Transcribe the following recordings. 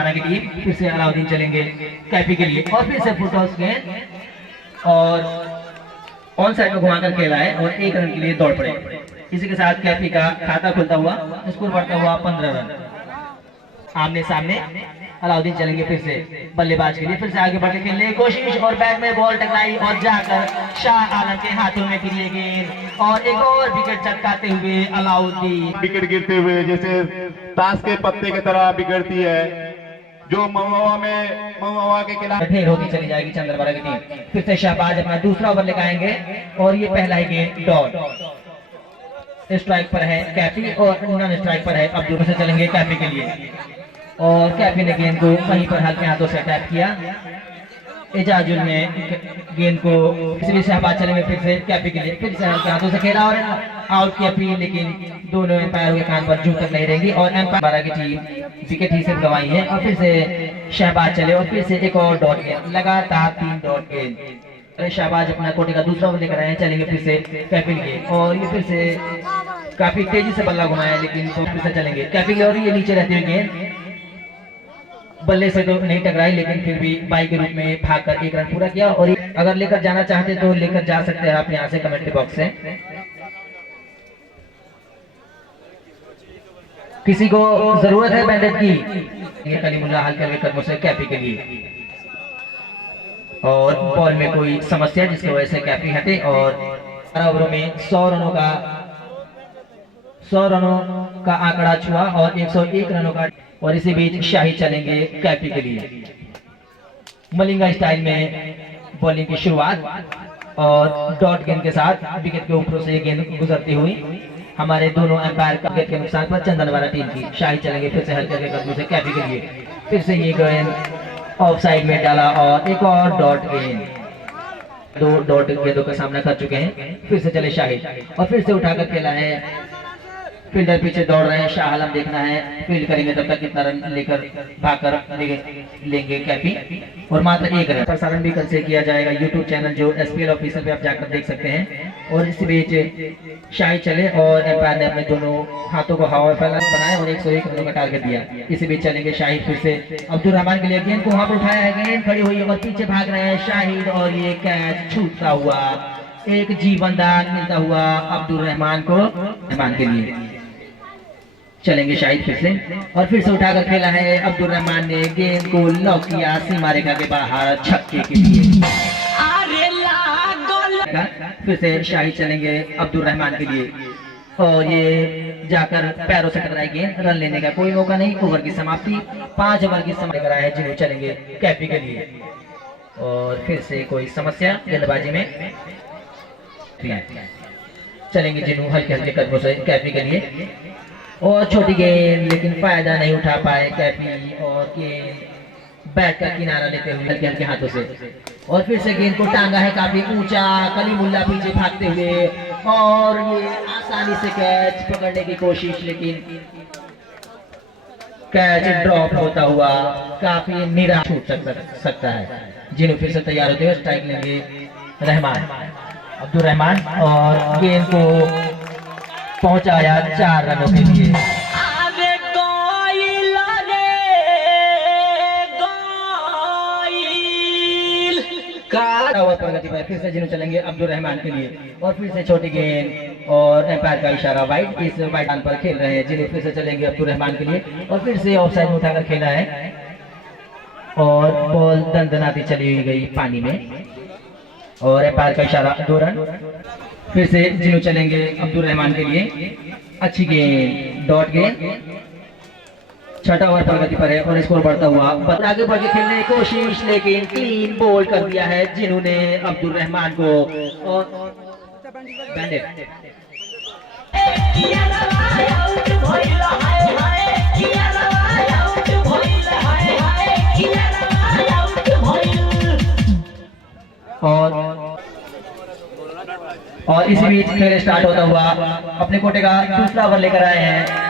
जुर्माना की टीम। फिर से अलाउद्दीन चलेंगे कैफी के लिए और फिर से फुल टॉस गेंद और ऑन साइड में घुमाकर खेला है और 1 रन के लिए दौड़ पड़े। इसी के साथ कैफी का खाता खुलता हुआ, स्कोर बढ़ता हुआ 15 रन। आमने सामने अलाउद्दीन चलेंगे फिर से बल्लेबाज के लिए, फिर से आगे बढ़ के खेलने की कोशिश और बैट में बॉल टकराई और जाकर शाह आलम के हाथों में गिरी गेंद और एक और विकेट चटकाते हुए अलाउद्दीन। विकेट गिरते हुए जैसे ताश के पत्ते की तरह बिगड़ती है, जो महुआ के खिलाफ ढेर होती चली जाएगी चंद्रवाड़ा की टीम। फिर से शहबाज अपना दूसरा ओवर लेकर आएंगे और ये पहला ही गेंद डॉट। स्ट्राइक पर है कैफी और नॉन स्ट्राइक पर है अब्दुल। से चलेंगे कैफी के लिए और कैफी ने गेंद को वहीं पर हल्के हाथों से अटैक किया। एजाजुल ने गेंद को इसलिए शहबाज चलेंगे फिर से कैफी के लिए, फिर से हल्के हाथों से खेला और आउट की अपील, लेकिन दोनों एम्पायर के कान पर जूं तक नहीं रहेंगी और एम्पायर की टीम विकेट ही सिर्फ गंवाई है। और फिर से शहबाज चले और फिर से एक और डॉट गेंद, लगातार 3 डॉट गेंद। शहबाज अपना कोटे का दूसरा ओवर लेकर आए, चलेंगे फिर से कैफी के और ये फिर से काफी तेजी से बल्ला घुमाया, लेकिन तो फिर से चलेंगे कैफी के और ये नीचे रहते हुए गेंद बल्ले से तो नहीं टकराई, लेकिन फिर भी बाई के रूप में भागकर 1 रन पूरा किया। और अगर लेकर जाना चाहते तो लेकर जा सकते हैं आप यहाँ से कमेंट्री बॉक्स से। किसी को जरूरत है बैंडेज की, कलीमुल्लाह हल्के हल्के कदमों से कैफी के लिए और बॉल में कोई समस्या जिसकी वजह से कैफी हटे और 12 ओवरों में 100 रनों का आंकड़ा छुआ और 101 रनों का। और इसी बीच शाही चलेंगे कैफी के लिए मलिंगा स्टाइल में बॉलिंग की शुरुआत और डॉट गेंद के साथ विकेट के ऊपर से गेंद गुजरती हुई हमारे दोनों एम्पायर का विकेट के नुकसान पर चंदनवाड़ा टीम की। शाही चलेंगे फिर से हल्के हल्के कदमों से कैफी के लिए, फिर से ये गेंद ऑफ साइड में डाला और एक और डॉट गेंद। 2 डॉट गेंदों का सामना कर चुके हैं। फिर से चले शाही और फिर से उठाकर खेला है। फील्डर पीछे दौड़ रहे हैं, शाह आलम देखना है फील्ड करेंगे तब तक कितना रन लेकर भागकर लेंगे कैफी और मात्र 1 रन। प्रसारण भी कल से किया जाएगा यूट्यूब चैनल जो SPL ऑफिशियल पे आप जाकर देख सकते हैं। और इस बीच शाही चले और एम्पायर ने अपने दोनों हाथों को हवा में बनाया और 101 रनों का टारगेट दिया। इसी बीच चलेंगे शाहिद फिर से अब्दुल रहमान के लिए, गेंद को वहां पर उठाया है, गेंद खड़ी हुई और पीछे भाग रहे हैं शाहिद और ये कैच छूटता हुआ एक जीवन दान मिलता हुआ अब्दुल रहमान को, रहमान के लिए। चलेंगे शाहिद फिर से और फिर से उठाकर खेला है अब्दुल रहमान ने, गेंद को लॉक किया सीमा रेखा के बाहर छक्के के लिए। फिर से शाहिद चलेंगे अब्दुल रहमान के लिए और ये जाकर पैरों से टकराई गेंद, रन लेने का कोई मौका नहीं। ओवर की समाप्ति 5 ओवर की समाप्ति कराया है जिन्होंने चलेंगे कैफी के लिए और फिर से कोई समस्या गेंदबाजी में। चलेंगे जिन्हों हल्के हल्के कदमों से कैफी के लिए और छोटी गेंद, लेकिन फायदा नहीं उठा पाए कैफी और गेंद बैट का किनारा लेते हुए हल्के हल्के हाथों से और फिर से गेंद को टांगा है काफी ऊंचा, कलीमुल्लाह पीछे भागते हुए और ये आसानी से कैच पकड़ने की कोशिश, लेकिन कैच ड्रॉप होता हुआ काफी निराश छूट सकता है। जिन्हों फिर से तैयार होते हुए स्ट्राइक लेंगे रहमान, अब्दुल रहमान और गेंद को पहुंचाया 4 रनों के लिए। प्रगति पर फिर से जिन्हों चलेंगे अब्दुल रहमान के लिए और फिर से छोटी गेंद और एम्पायर का इशारा वाइड, इस वाइड लाइन पर खेल रहे हैं जिन्हों फिर से चलेंगे अब्दुल रहमान के लिए और फिर से ऑफ साइड में उठाकर खेला है और बॉल दंदनाती चली गई पानी में और एम्पायर का इशारा 2 रन। फिर से जिन्हों चलेंगे अब्दुल रहमान के लिए, अच्छी गेंद डॉट गेंद, 6वां ओवर प्रगति पर है और स्कोर बढ़ता हुआ आगे बढ़ के खेलने की कोशिश, लेकिन 3 बोल्ड कर दिया है जिन्होंने अब्दुल रहमान को और बैंडेड। और इसी बीच खेल स्टार्ट होता हुआ अपने कोटे का दूसरा ओवर लेकर आए हैं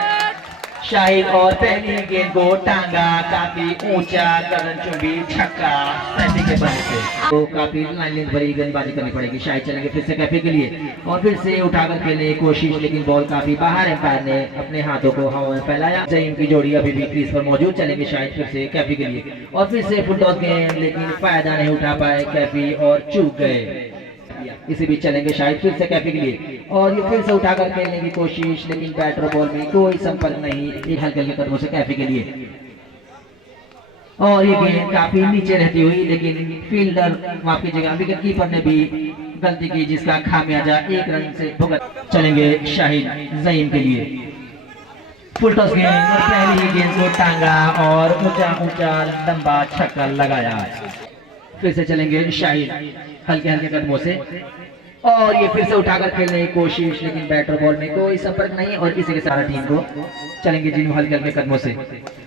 शाहिद और पहली गेंद को टांगा, काफी ऊंचा कदम चुंबी, छक्का सैटी के बल्ले से। तो काफी लाइन लेंथ भरी गेंदबाजी करनी पड़ेगी। शाहिद चलेंगे फिर से कैफे के लिए और फिर से उठाकर खेलने की कोशिश, लेकिन बॉल काफी बाहर। एम्पायर ने अपने हाथों को हवा में फैलाया। जईम की जोड़ी अभी भी क्रीज पर मौजूद। चलेंगे शाहिद फिर से कैफे के लिए और फिर से फुल टॉस गेंद, लेकिन फायदा नहीं उठा पाए कैफी और चूक गए। इसी बीच चलेंगे शाहिद फिर से कैफे के लिए और ये फिर से उठाकर खेलने की कोशिश, लेकिन बैटर बॉल में कोई संपर्क नहीं। एक हल्के हल्के कदमों से कैफे के लिए और ये गेंद काफी नीचे रहती हुई, लेकिन फील्डर माफ कीजिएगा विकेट कीपर ने भी गलती की, जिसका खामियाजा 1 रन से भुगत। चलेंगे शाहिद जईम के लिए फुल टॉस गेंद और पहली ही गेंद को टांगा और ऊंचा ऊंचा लंबा छक्का लगाया। फिर से चलेंगे शाहिद हल्के हल्के कदमों से और ये फिर से उठाकर खेलने की कोशिश, लेकिन बैटर बॉल में कोई संपर्क नहीं और इसी के सारा टीम को। चलेंगे जिन्हों हल्के हल्के कदमों से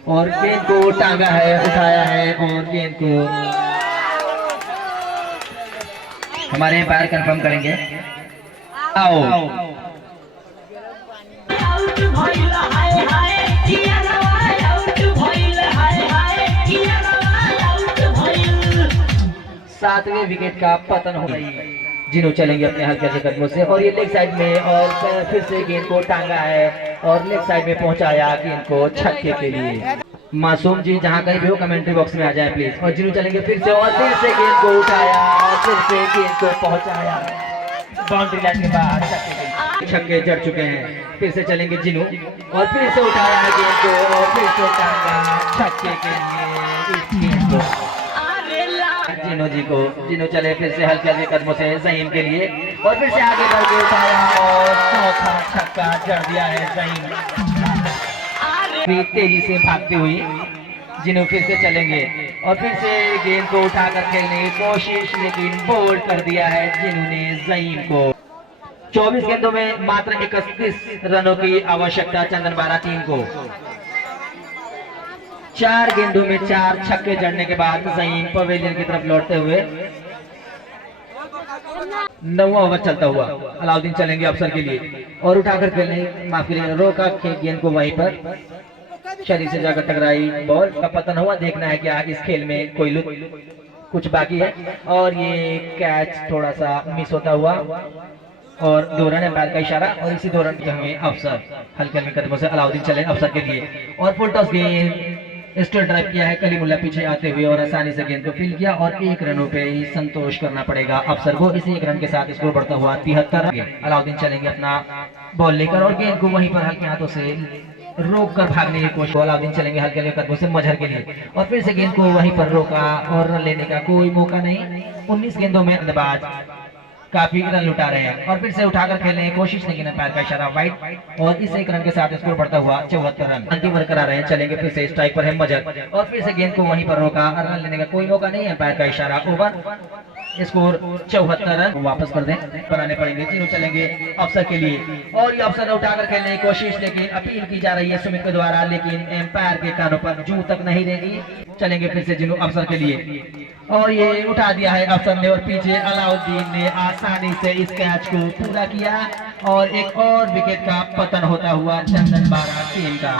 और गेंद को टांगा है, उठाया है और गेंद को हमारे एम्पायर कंफर्म करेंगे। आओ सातवें विकेट का पतन हो गई। जिन्हों चलेंगे अपने हल्के हल्के कदमों से और ये लेग साइड में और फिर से गेंद को टांगा है और लेग साइड में पहुंचाया गेंद को छक्के के लिए। मासूम जी जहां कहीं भी हो कमेंट्री बॉक्स में आ जाए प्लीज। और जिन्हों चलेंगे फिर से और फिर से गेंद को उठाया और फिर से गेंद को पहुंचाया बाउंड्री लाइन के बाद छक्के जड़ चुके हैं। फिर से चलेंगे जिन्हों और फिर से उठाया है गेंद को और फिर से टांगा छक्के के लिए इस गेंद को। जिन्हों जी को जिन्हों चले फिर से हल्के हल्के कदमों से जहीम के लिए और फिर से आगे बढ़ के उठाया और चौथा छक्का जड़ दिया है जहीम। तेजी से भागती हुई जिन्हों फिर से चलेंगे और फिर से गेंद को उठाकर खेलने की कोशिश, लेकिन बोल्ड कर दिया है जिन्हों ने जहीम को। 24 गेंदों में मात्र 31 रनों की आवश्यकता चंदनबारा टीम को। 4 गेंदों में 4 छक्के जड़ने के बाद जहीम पवेलियन की तरफ लौटते हुए 9वां ओवर चलता हुआ अलाउद्दीन चलेंगे अफसर के लिए और उठाकर खेलने माफ करिए रोका गेंद को वहीं पर शरीर से जाकर टकराई, बॉल का पतन हुआ। देखना है क्या इस खेल में कोई कुछ बाकी है और ये कैच थोड़ा सा मिस होता हुआ और 2 रन एम्पायर का इशारा और इसी 2 रन होंगे अफसर। हल्के हल्के कदमों से अलाउद्दीन चले अफसर के लिए और फुल टॉस गेंद स्ट्रेट ड्राइव किया है कलीमुल्ला पीछे आते हुए और आसानी से गेंद को फील किया और 1 रनों पे ही संतोष करना पड़ेगा अफसर को। इसी 1 रन के साथ स्कोर बढ़ता हुआ 73 रन। अलाउद्दीन चलेंगे अपना बॉल लेकर और गेंद को वहीं पर हल्के हाथों से रोक कर भागने की कोशिश। अलाउद्दीन चलेंगे हल्के हल्के कदमों से मजहर के लिए और फिर से गेंद को वहीं पर रोका और रन लेने का कोई मौका नहीं। 19 गेंदों में अंदाज काफी रन लुटा रहे हैं और फिर से उठाकर खेलने की कोशिश, लेकिन अंपायर का इशारा वाइड और इस 1 रन के साथ स्कोर बढ़ता हुआ 74 रन। अंतिम ओवर करा रहे हैं। चलेंगे फिर से स्ट्राइक पर है मजहर और फिर से गेंद को वहीं पर रोका, रन लेने का कोई मौका नहीं। अंपायर का इशारा ओवर, स्कोर 74 रन वापस कर दें बनाने पड़ेंगे। तीनों चलेंगे अफसर के लिए और ये अफसर उठाकर खेलने की कोशिश, लेकिन अपील की जा रही है सुमित के द्वारा, लेकिन एम्पायर के कानों पर जू तक नहीं देगी। चलेंगे फिर से जिन्हों अफसर के लिए और ये उठा दिया है अफसर ने और पीछे अलाउद्दीन ने आसानी से इस कैच को पूरा किया और एक और विकेट का पतन होता हुआ चंदनबारा टीम का।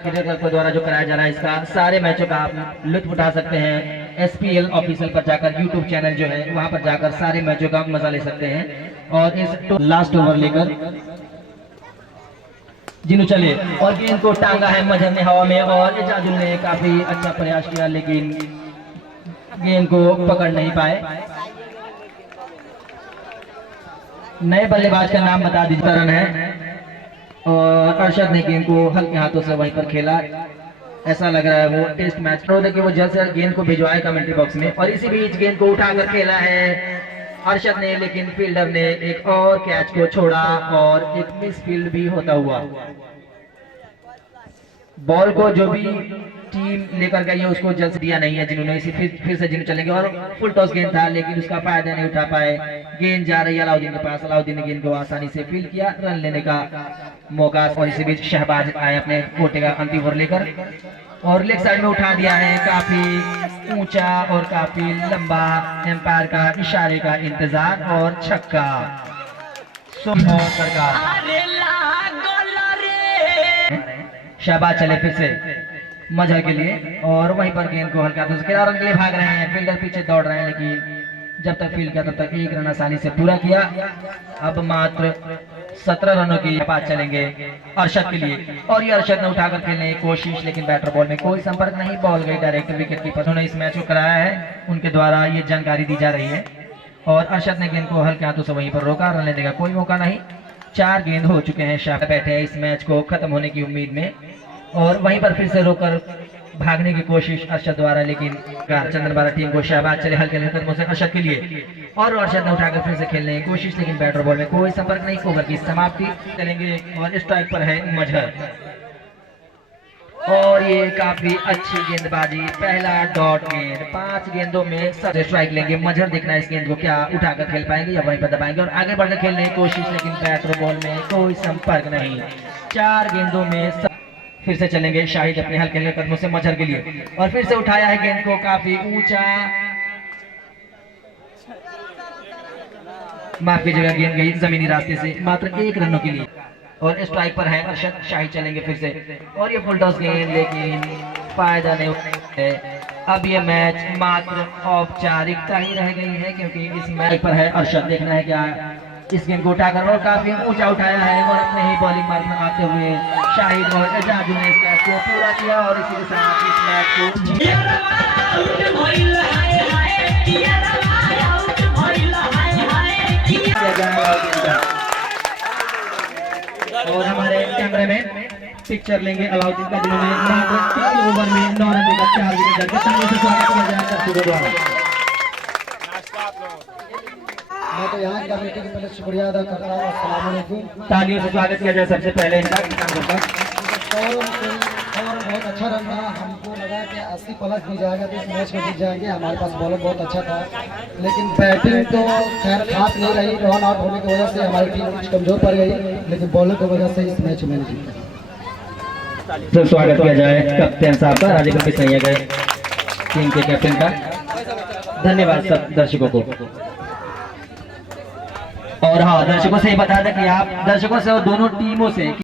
क्रिकेट द्वारा जो कराया जा रहा है इसका सारे मैचों का आप लुत्फ उठा सकते हैं। SPL ऑफिशियल पर जाकर YouTube चैनल जो है वहां पर जाकर सारे मैचों का मजा ले सकते हैं। और इस लास्ट ओवर लेकर जिन्हों चले और गेंद को टांगा है मजहर ने हवा में और एजाजुल ने काफी अच्छा प्रयास किया, लेकिन गेंद को पकड़ नहीं पाए। नए बल्लेबाज का नाम बता दीजिए। रन है और अरशद ने गेंद को हल्के हाथों से वहीं पर खेला। ऐसा लग रहा है वो टेस्ट मैच कि वो जल्द से जल्द गेंद को भिजवाए कमेंट्री बॉक्स में। और इसी बीच गेंद को उठाकर खेला है अरशद ने, लेकिन फील्डर ने एक और कैच को छोड़ा और एक मिस फील्ड भी होता हुआ। बॉल को जो भी टीम लेकर गई है उसको जल्द से दिया नहीं है जिन्होंने। इसी फिर से जिन्हों चलेंगे और फुल टॉस गेंद था, लेकिन उसका फायदा नहीं उठा पाए। गेंद जा रही है अलाउद्दीन के पास। अलाउद्दीन ने गेंद को आसानी से फील्ड किया, रन लेने का मौका। और इसी बीच शहबाज आए अपने कोटे का अंतिम ओवर लेकर और लेग साइड में उठा दिया है काफी ऊंचा और काफी लंबा। एम्पायर का इशारे का इंतजार और छक्का। सरकार शाबाश चले फिर से मजहर के लिए, और वहीं पर गेंद को हल्का हाथों से खिला, रन के लिए भाग रहे हैं, फील्डर पीछे दौड़ रहे हैं, लेकिन जब तक फील्ड किया तब तक एक रन आसानी से पूरा किया। अब मात्र 17 रनों की बात चलेंगे अरशद के लिए, और ये अरशद ने उठाकर खेलने की कोशिश, लेकिन बैटर बॉल में कोई संपर्क नहीं, बॉल गई डायरेक्ट विकेट कीपर ने इस मैच को कराया है, उनके द्वारा ये जानकारी दी जा रही है। और अरशद ने गेंद को हल्के हाथों से वहीं पर रोका, रन लेने का कोई मौका नहीं। 4 गेंद हो चुके हैं, शाह बैठे हैं इस मैच को खत्म होने की उम्मीद में, और वहीं पर फिर से रोकर भागने की कोशिश अरशद द्वारा, लेकिन चंद्रबारा टीम को शाबाश चले हल्के हल्के कदमों से अरशद के लिए, और अरशद ने उठाकर फिर से खेलने की कोशिश, लेकिन बैटर बॉल में कोई संपर्क नहीं। ओवर की समाप्ति चलेंगे और स्ट्राइक पर है मजहर, और ये काफी अच्छी गेंदबाजी, पहला डॉट गेंद। 5 गेंदों में सब स्ट्राइक लेंगे मजहर, देखना है इस गेंद को क्या उठाकर खेल पाएंगे या वहीं पर दबाएंगे, और आगे बढ़कर खेलने की कोशिश, लेकिन बैटर बॉल में कोई संपर्क नहीं। 4 गेंदों में फिर से चलेंगे शाहिद अपने हल्के हल्के कदमों से मजहर के लिए, और फिर से उठाया है गेंद को काफी ऊंचा, माफ कीजिएगा गेंद गई जमीनी रास्ते से, मात्र 1 रनों के लिए, और स्ट्राइक पर है अरशद। शाहिद चलेंगे फिर से, और ये फुल टॉस गेंद, लेकिन फायदा नहीं है। अब ये मैच मात्र औपचारिकता ही रह गई है, क्योंकि इस मैच पर है अरशद, देखना है क्या इस गेंद को उठाकर, और काफी ऊंचा उठाया है, और अपने ही बॉलिंग मार्ग में आते हुए शाहिद और एजाज ने इस मैच को पूरा किया, और इसी के साथ इस मैच को और हमारे कैमरामैन पिक्चर लेंगे अलाउद्दीन का, जिन्होंने मात्र 3 ओवर में 9 रन देकर 4 विकेट जड़कर तालियों से स्वागत किया जाए दर्शकों द्वारा। मैं तो यहाँ कमेटी के पहले शुक्रिया अदा करता हूँ। अस्सलाम वालेकुम। तालियों से स्वागत किया जाए सबसे पहले इनका और बहुत अच्छा रन था, हमको लगा कि 80 प्लस भी जाएगा तो इस मैच में जीत जाएंगे। हमारे पास बॉलर बहुत अच्छा था, लेकिन बैटिंग तो खैर खास नहीं रही, रन आउट होने की वजह से हमारी टीम कुछ कमजोर पड़ गई, लेकिन बॉलर की वजह से इस मैच में नहीं जीता। तो स्वागत किया जाए कप्तान साहब का, राजीव कपिल सैया गए टीम के कैप्टन का। धन्यवाद सब दर्शकों को। और हाँ, दर्शकों से ही बता दें कि आप दर्शकों से और दोनों टीमों से